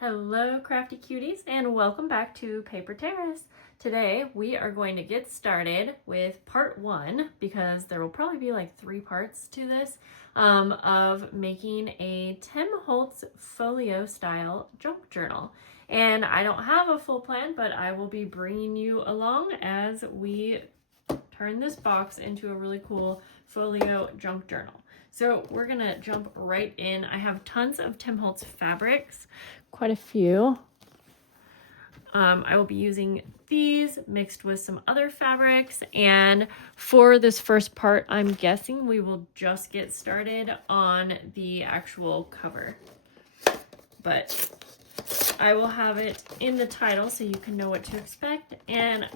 Hello crafty cuties and welcome back to Paper Terrace. Today we are going to get started with part 1 because there will probably be like 3 parts to this of making a Tim Holtz folio style junk journal. And I don't have a full plan, but I will be bringing you along as we turn this box into a really cool folio junk journal. So we're gonna jump right in. I have tons of Tim Holtz fabrics, quite a few. I will be using these mixed with some other fabrics, and for this first part, I'm guessing we will just get started on the actual cover. But I will have it in the title so you can know what to expect, and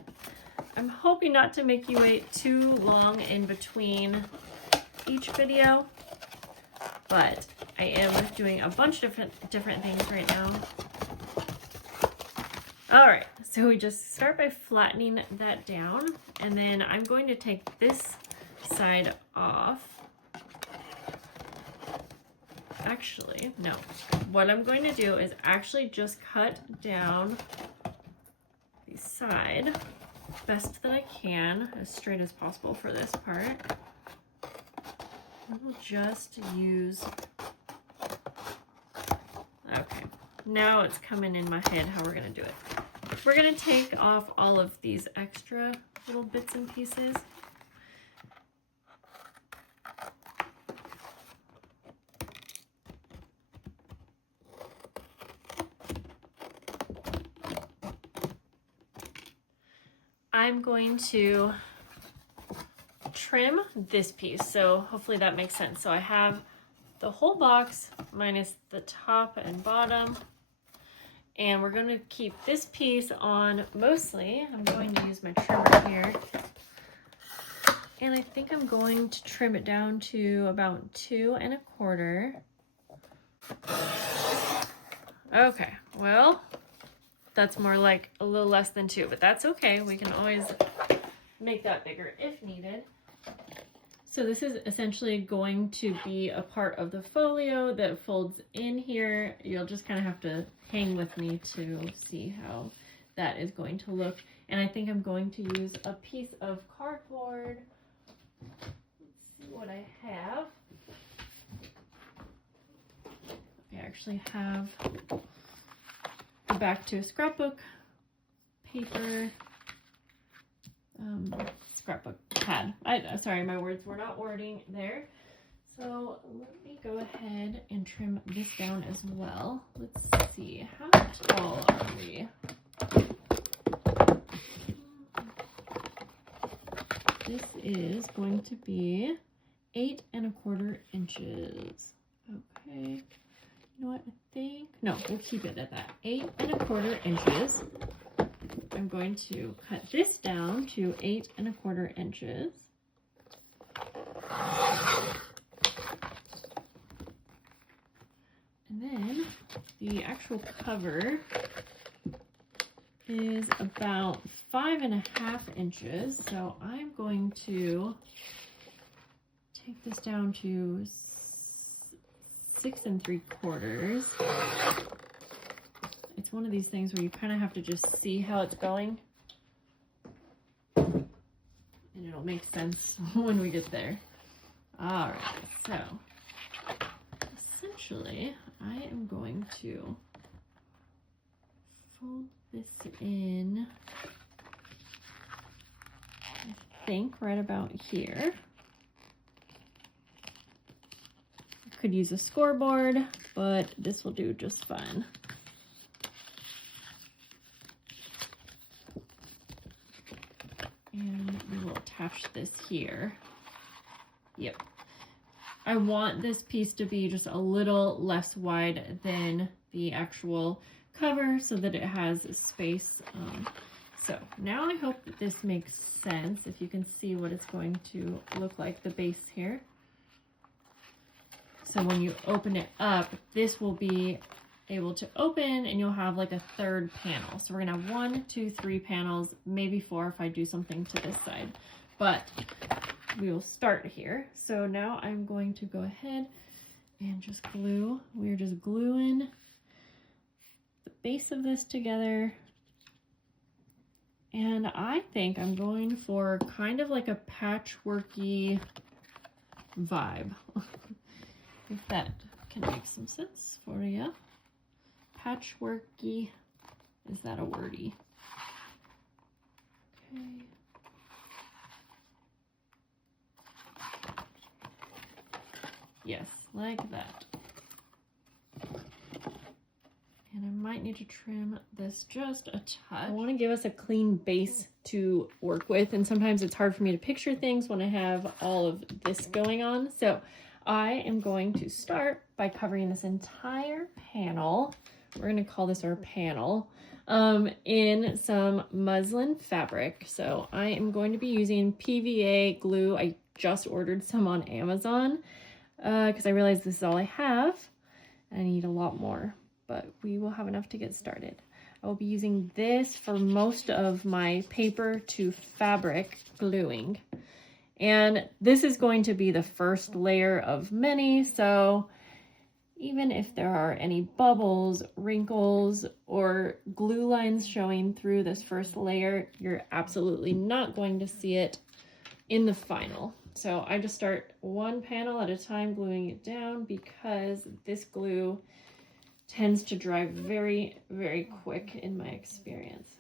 I'm hoping not to make you wait too long in between each video, but I am doing a bunch of different things right now. All right, so we just start by flattening that down, and then I'm going to take this side off. Actually, no. What I'm going to do is actually just cut down the side best that I can, as straight as possible for this part. We'll just use, okay, now it's coming in my head how we're gonna do it. We're gonna take off all of these extra little bits and pieces. I'm going to trim this piece, so hopefully that makes sense. So I have the whole box minus the top and bottom, and we're going to keep this piece on mostly. I'm going to use my trimmer here, and I think I'm going to trim it down to about 2 1/4. Okay, well, that's more like a little less than 2, but that's okay. We can always make that bigger if needed. So this is essentially going to be a part of the folio that folds in here. You'll just kind of have to hang with me to see how that is going to look. And I think I'm going to use a piece of cardboard. Let's see what I have. I actually have the back to a scrapbook paper, scrapbook pad. Sorry, my words were not wording there. So let me go ahead and trim this down as well. Let's see, how tall are we? This is going to be 8 1/4 inches. Okay. You know what, I think, no, we'll keep it at that, 8 1/4 inches. I'm going to cut this down to 8 1/4 inches. And then the actual cover is about 5 1/2 inches. So I'm going to take this down to 6 3/4. It's one of these things where you kind of have to just see how it's going, and it'll make sense when we get there. All right, so essentially I am going to fold this in, I think right about here. I could use a scoreboard, but this will do just fine. And we will attach this here. Yep. I want this piece to be just a little less wide than the actual cover so that it has space. So now I hope that this makes sense, if you can see what it's going to look like, the base here. So when you open it up, this will be able to open and you'll have like a 3rd panel. So we're gonna have 1, 2, 3 panels, maybe 4 if I do something to this side, but we will start here. So now I'm going to go ahead and just glue. We're just gluing base of this together. And I think I'm going for kind of like a patchworky vibe. If that can make some sense for you. Patchworky, is that a wordy? Okay. Yes, like that. And I might need to trim this just a touch. I want to give us a clean base to work with, and sometimes it's hard for me to picture things when I have all of this going on. So I am going to start by covering this entire panel. We're going to call this our panel in some muslin fabric. So I am going to be using PVA glue. I just ordered some on Amazon because I realized this is all I have. I need a lot more, but we will have enough to get started. I will be using this for most of my paper to fabric gluing. And this is going to be the first layer of many, so even if there are any bubbles, wrinkles, or glue lines showing through this first layer, you're absolutely not going to see it in the final. So I just start one panel at a time gluing it down because this glue tends to dry very, very quick in my experience.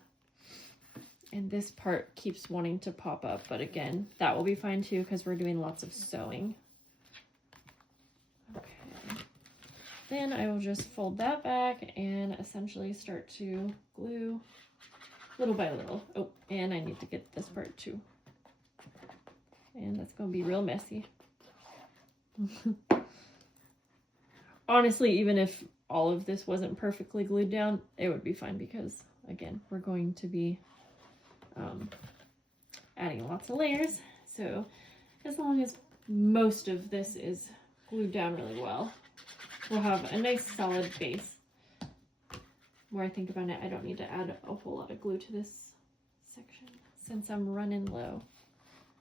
And this part keeps wanting to pop up, but again, that will be fine too because we're doing lots of sewing. Okay. Then I will just fold that back and essentially start to glue little by little. Oh, and I need to get this part too. And that's going to be real messy. Honestly, even if all of this wasn't perfectly glued down, it would be fine because, again, we're going to be adding lots of layers. So as long as most of this is glued down really well, we'll have a nice solid base. The more I think about it, I don't need to add a whole lot of glue to this section since I'm running low.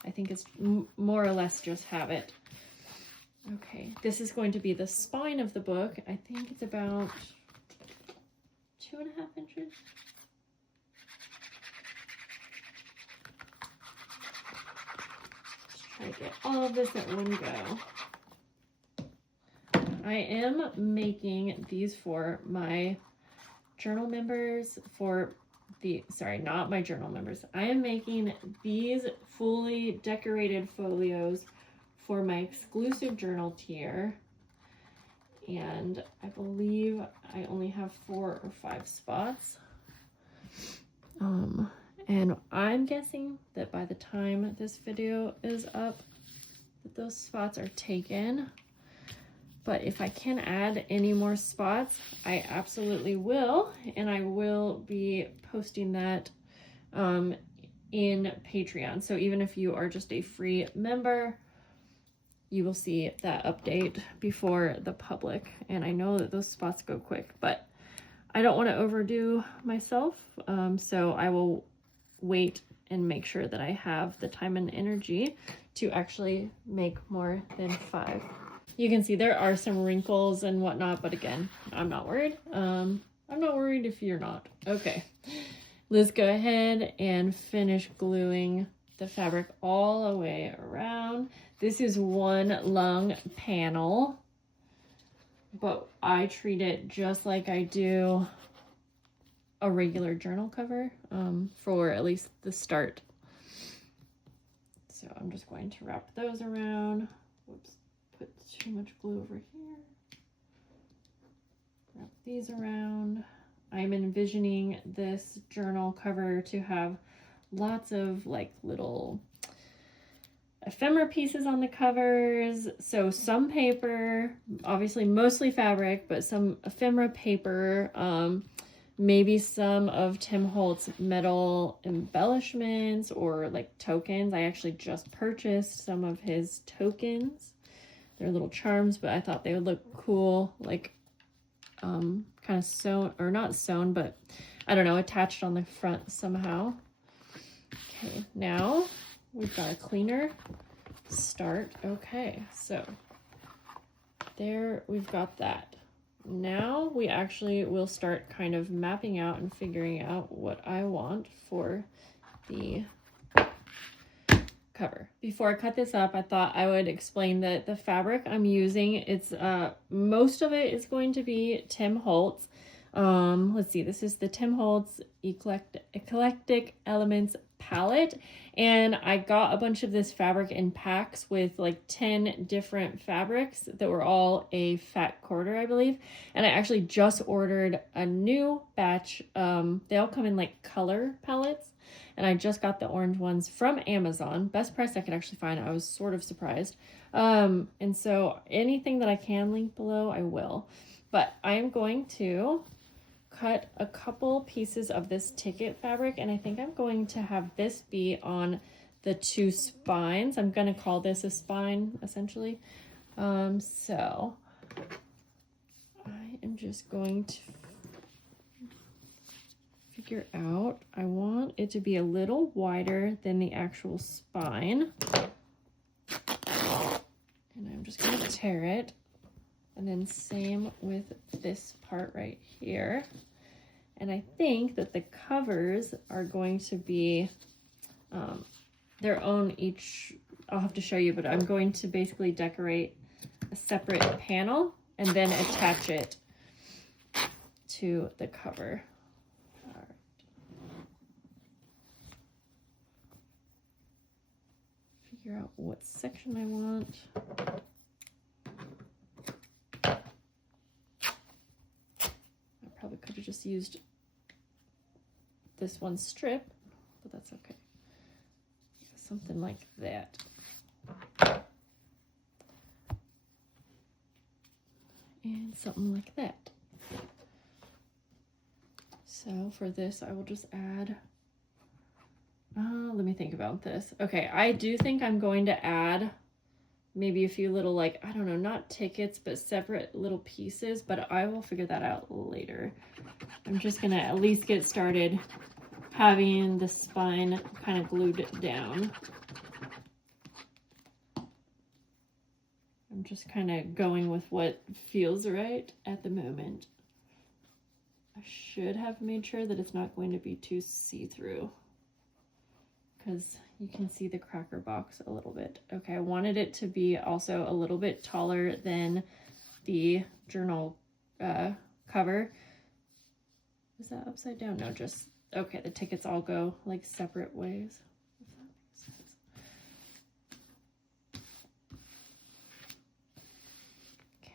I think it's more or less just habit. Okay, this is going to be the spine of the book. I think it's about 2.5 inches. Let's try to get all of this at one go. I am making these for my journal members sorry, not my journal members. I am making these fully decorated folios for my exclusive journal tier. And I believe I only have 4 or 5 spots. And I'm guessing that by the time this video is up, that those spots are taken. But if I can add any more spots, I absolutely will. And I will be posting that in Patreon. So even if you are just a free member, you will see that update before the public. And I know that those spots go quick, but I don't want to overdo myself. So I will wait and make sure that I have the time and energy to actually make more than 5. You can see there are some wrinkles and whatnot, but again, I'm not worried. I'm not worried if you're not. Okay, let's go ahead and finish gluing the fabric all the way around. This is one long panel, but I treat it just like I do a regular journal cover for at least the start. So I'm just going to wrap those around. Whoops. Put too much glue over here. Wrap these around. I'm envisioning this journal cover to have lots of like little ephemera pieces on the covers. So some paper, obviously mostly fabric, but some ephemera paper, maybe some of Tim Holt's metal embellishments or like tokens. I actually just purchased some of his tokens. They're little charms, but I thought they would look cool, like kind of sewn, or not sewn, but I don't know, attached on the front somehow. Okay, now we've got a cleaner start. Okay, so there we've got that. now we actually will start kind of mapping out and figuring out what I want for the cover. Before I cut this up, I thought I would explain that the fabric I'm using, it's most of it is going to be Tim Holtz. Let's see, this is the Tim Holtz Eclectic Elements palette, and I got a bunch of this fabric in packs with like 10 different fabrics that were all a fat quarter, I believe. And I actually just ordered a new batch. They all come in like color palettes, and I just got the orange ones from Amazon. Best price I could actually find. I was sort of surprised. And so anything that I can link below, I will. But I am going to cut a couple pieces of this ticket fabric, and I think I'm going to have this be on the 2 spines. I'm going to call this a spine, essentially. So I am just going to figure out, I want it to be a little wider than the actual spine. And I'm just going to tear it. And then same with this part right here. And I think that the covers are going to be their own each. I'll have to show you, but I'm going to basically decorate a separate panel and then attach it to the cover. All right. Figure out what section I want. Probably could have just used this one strip, but that's okay. Yeah, something like that. And something like that. So for this, I will just add, let me think about this. Okay, I do think I'm going to add maybe a few little, like, I don't know, not tickets, but separate little pieces, but I will figure that out later. I'm just gonna at least get started having the spine kind of glued down. I'm just kind of going with what feels right at the moment. I should have made sure that it's not going to be too see-through, because you can see the cracker box a little bit. Okay, I wanted it to be also a little bit taller than the journal cover. Is that upside down? No, just, okay, the tickets all go like separate ways. If that makes sense.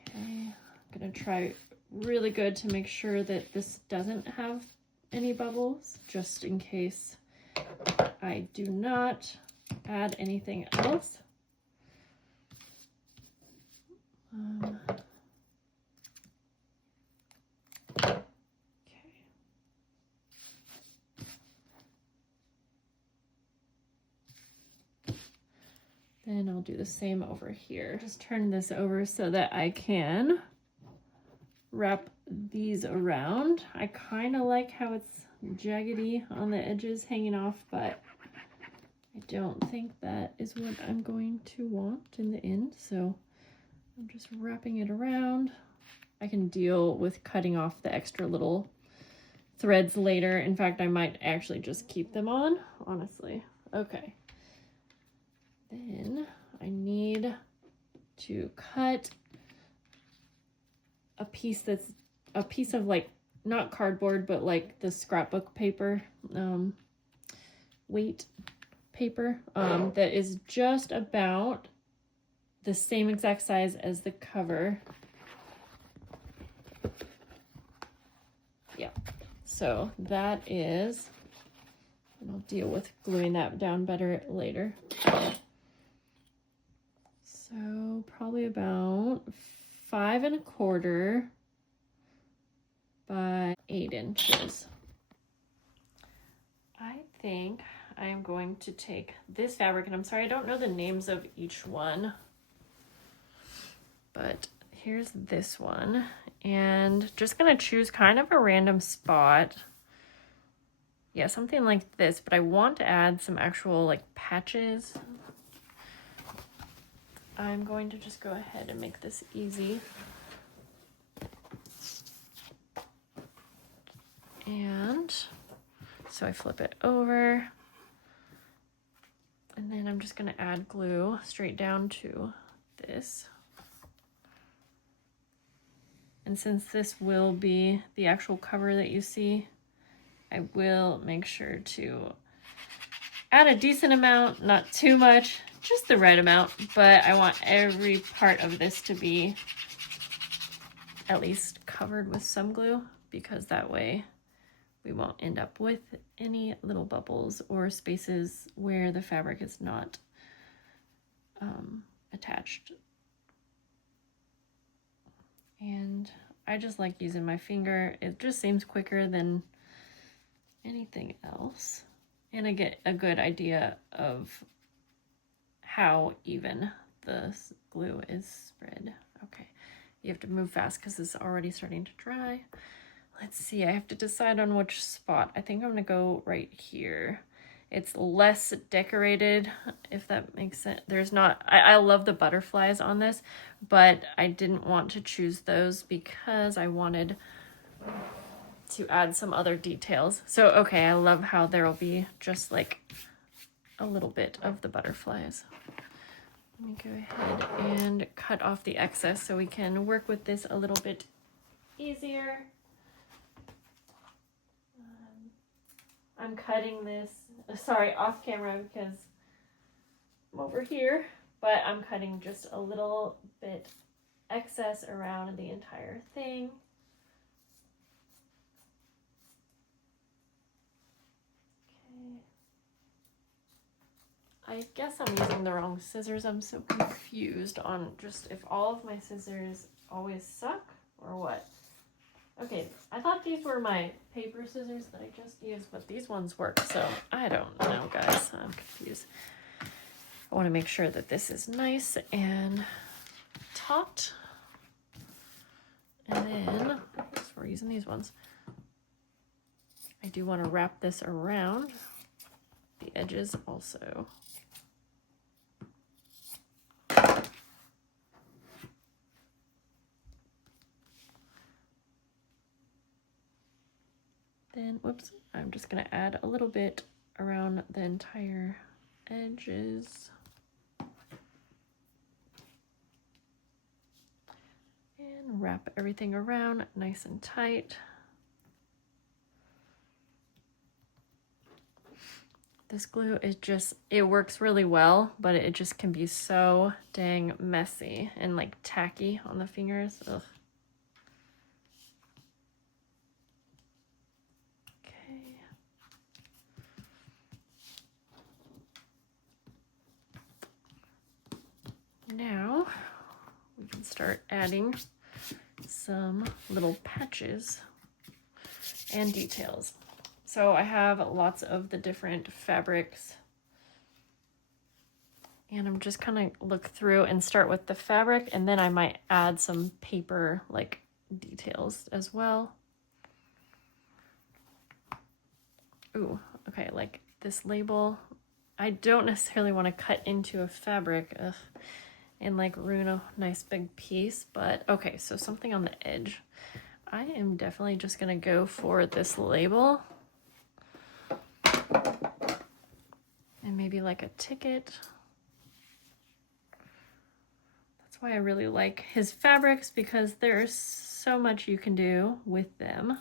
Okay, I'm gonna try really good to make sure that this doesn't have any bubbles, just in case I do not add anything else. Okay. Then I'll do the same over here. Just turn this over so that I can wrap these around. I kind of like how it's jaggedy on the edges hanging off, but I don't think that is what I'm going to want in the end. So I'm just wrapping it around. I can deal with cutting off the extra little threads later. In fact, I might actually just keep them on, honestly. Okay. Then I need to cut a piece that's a piece of, like, not cardboard, but like the scrapbook paper, weight paper, that is just about the same exact size as the cover. Yeah, so that is, and I'll deal with gluing that down better later. So probably about 5 1/4 by 8 inches. I think I am going to take this fabric, and I'm sorry, I don't know the names of each one, but here's this one, and just gonna choose kind of a random spot. Yeah, something like this, but I want to add some actual like patches. I'm going to just go ahead and make this easy. And so I flip it over, and then I'm just going to add glue straight down to this. And since this will be the actual cover that you see, I will make sure to add a decent amount, not too much, just the right amount, but I want every part of this to be at least covered with some glue, because that way we won't end up with any little bubbles or spaces where the fabric is not attached. And I just like using my finger. It just seems quicker than anything else. And I get a good idea of how even the glue is spread. Okay, you have to move fast because it's already starting to dry. Let's see, I have to decide on which spot. I think I'm gonna go right here. It's less decorated, if that makes sense. There's not, I love the butterflies on this, but I didn't want to choose those because I wanted to add some other details. So, okay, I love how there will be just like a little bit of the butterflies. Let me go ahead and cut off the excess so we can work with this a little bit easier. I'm cutting this, sorry, off camera because I'm over here, but I'm cutting just a little bit excess around the entire thing. Okay. I guess I'm using the wrong scissors. I'm so confused on just if all of my scissors always suck or what. Okay, I thought these were my paper scissors that I just used, but these ones work, so I don't know, guys. I'm confused. I want to make sure that this is nice and taut. And then, we're using these ones. I do want to wrap this around the edges also. Then, whoops, I'm just going to add a little bit around the entire edges. And wrap everything around nice and tight. This glue is just, it works really well, but it just can be so dang messy and like tacky on the fingers. Ugh. Now we can start adding some little patches and details. So I have lots of the different fabrics, and I'm just kind of look through and start with the fabric, and then I might add some paper like details as well. Ooh, okay, like this label. I don't necessarily want to cut into a fabric. Ugh. And like ruin a nice big piece, but okay, so something on the edge. I am definitely just gonna go for this label and maybe like a ticket. That's why I really like his fabrics, because there's so much you can do with them.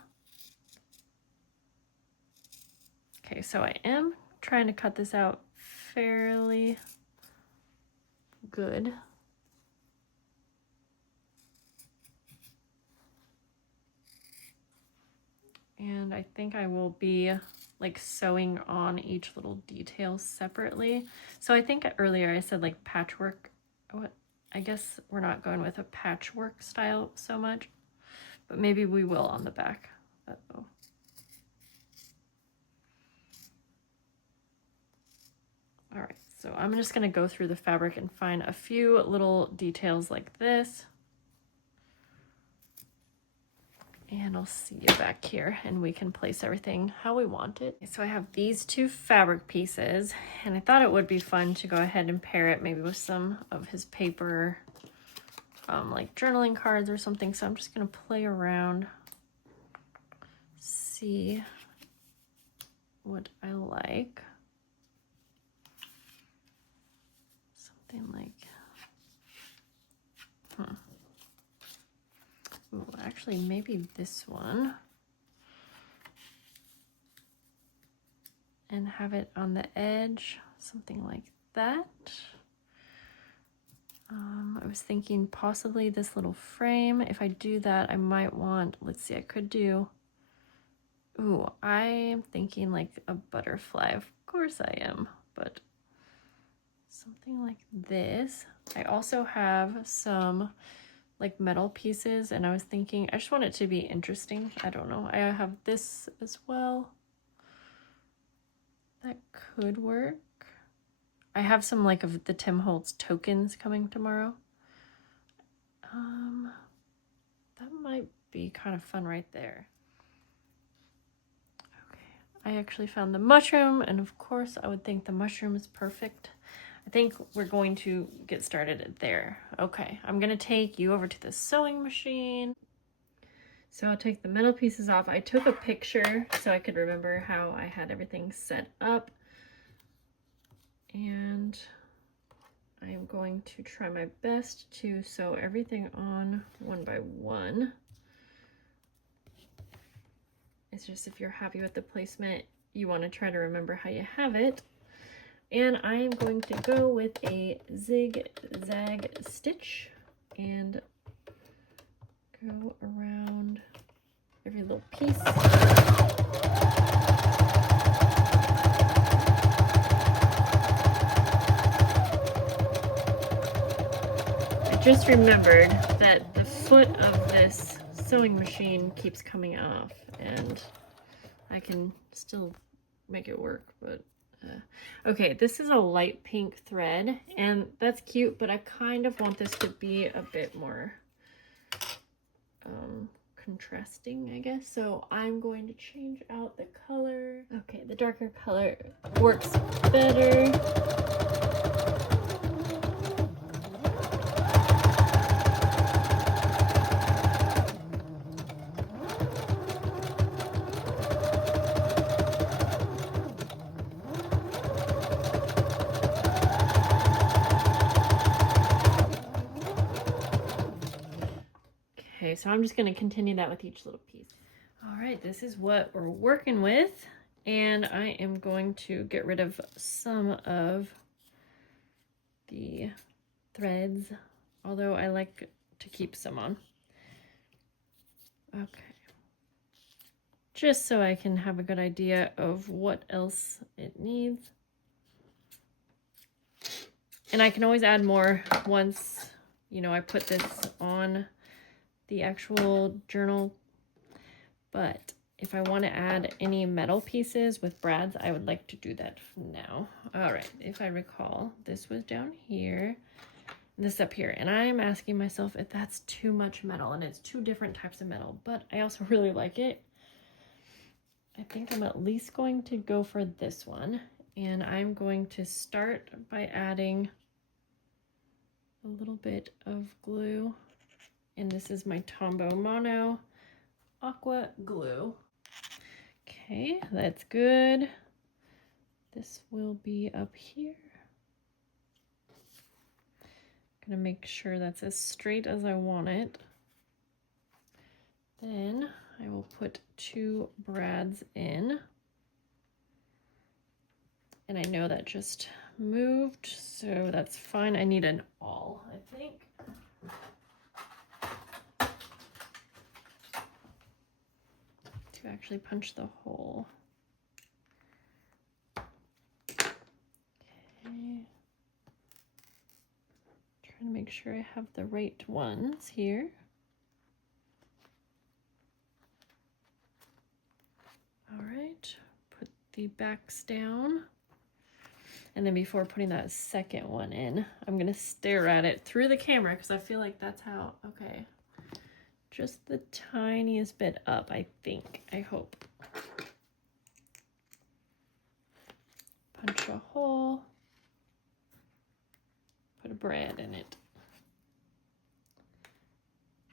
Okay, so I am trying to cut this out fairly good. And I think I will be like sewing on each little detail separately. So I think earlier I said like patchwork. What? I guess we're not going with a patchwork style so much, but maybe we will on the back. Uh-oh. All right, so I'm just gonna go through the fabric and find a few little details like this. And I'll see you back here and we can place everything how we want it. So I have these two fabric pieces, and I thought it would be fun to go ahead and pair it maybe with some of his paper, like journaling cards or something. So I'm just gonna play around, see see what I like. Something like, Ooh, actually maybe this one. And have it on the edge, something like that. I was thinking possibly this little frame. If I do that, I might want, let's see, I could do, ooh, I'm thinking like a butterfly. Of course I am, but something like this. I also have some like metal pieces, and I was thinking, I just want it to be interesting. I don't know. I have this as well. That could work. I have some like of the Tim Holtz tokens coming tomorrow. That might be kind of fun right there. Okay, I actually found the mushroom, and of course I would think the mushroom is perfect. I think we're going to get started there. Okay, I'm gonna take you over to the sewing machine. So I'll take the metal pieces off. I took a picture so I could remember how I had everything set up. And I am going to try my best to sew everything on one by one. It's just if you're happy with the placement, you want to try to remember how you have it. And I am going to go with a zigzag stitch and go around every little piece. I just remembered that the foot of this sewing machine keeps coming off, and I can still make it work, but okay, this is a light pink thread, and that's cute, but I kind of want this to be a bit more contrasting, I guess. So I'm going to change out the color. Okay, the darker color works better. Okay, so I'm just going to continue that with each little piece. All right, this is what we're working with, and I am going to get rid of some of the threads, although I like to keep some on. Okay, just so I can have a good idea of what else it needs. And I can always add more once, you know, I put this on the actual journal. But if I want to add any metal pieces with brads, I would like to do that now. All right, if I recall, this was down here, this up here, and I'm asking myself if that's too much metal, and it's two different types of metal, but I also really like it. I think I'm at least going to go for this one, and I'm going to start by adding a little bit of glue, and this is my Tombow Mono Aqua Glue. Okay, that's good. This will be up here. I'm gonna make sure that's as straight as I want it. Then I will put 2 brads in. And I know that just moved, so that's fine. I need an awl, I think. To actually punch the hole. Okay. Trying to make sure I have the right ones here. All right, put the backs down. And then before putting that second one in, I'm gonna stare at it through the camera because I feel like that's how, okay. Just the tiniest bit up, I think, I hope. Punch a hole, put a brad in it.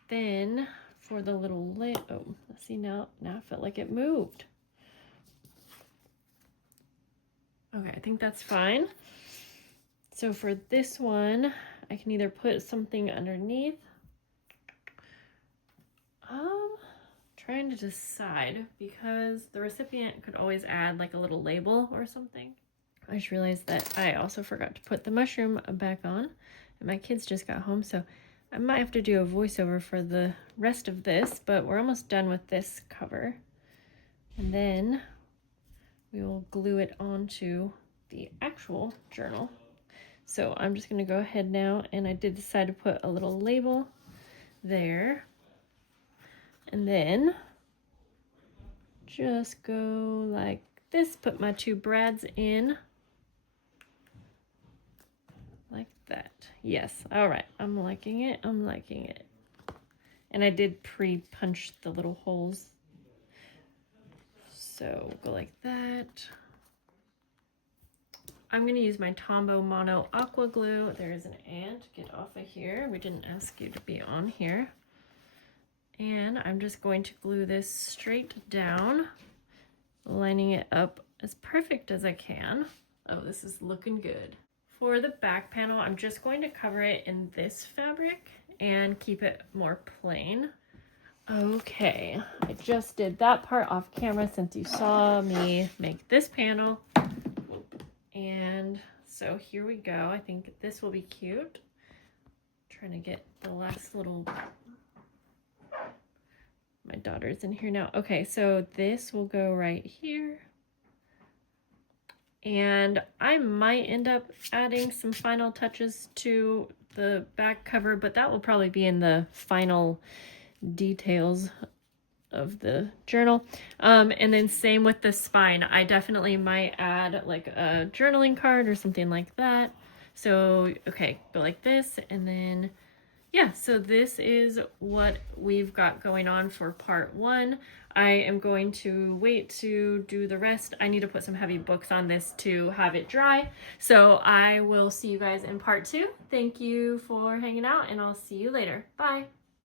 Then for the little oh, see now I felt like it moved. Okay, I think that's fine. So for this one, I can either put something underneath. Trying to decide because the recipient could always add like a little label or something. I just realized that I also forgot to put the mushroom back on, and my kids just got home, so I might have to do a voiceover for the rest of this, but we're almost done with this cover. And then we will glue it onto the actual journal. So I'm just gonna go ahead now, and I did decide to put a little label there. And then just go like this, put my two brads in like that. Yes, all right, I'm liking it, I'm liking it. And I did pre-punch the little holes. So go like that. I'm gonna use my Tombow Mono Aqua Glue. There is an ant, get off of here. We didn't ask you to be on here. And I'm just going to glue this straight down, lining it up as perfect as I can. Oh, this is looking good. For the back panel, I'm just going to cover it in this fabric and keep it more plain. Okay, I just did that part off camera since you saw me make this panel. And so here we go. I think this will be cute. Trying to get the last little... My daughter's in here now. Okay, so this will go right here. And I might end up adding some final touches to the back cover, but that will probably be in the final details of the journal. And then same with the spine. I definitely might add like a journaling card or something like that. So, okay, go like this, and then yeah, so this is what we've got going on for part 1. I am going to wait to do the rest. I need to put some heavy books on this to have it dry. So I will see you guys in part 2. Thank you for hanging out, and I'll see you later. Bye.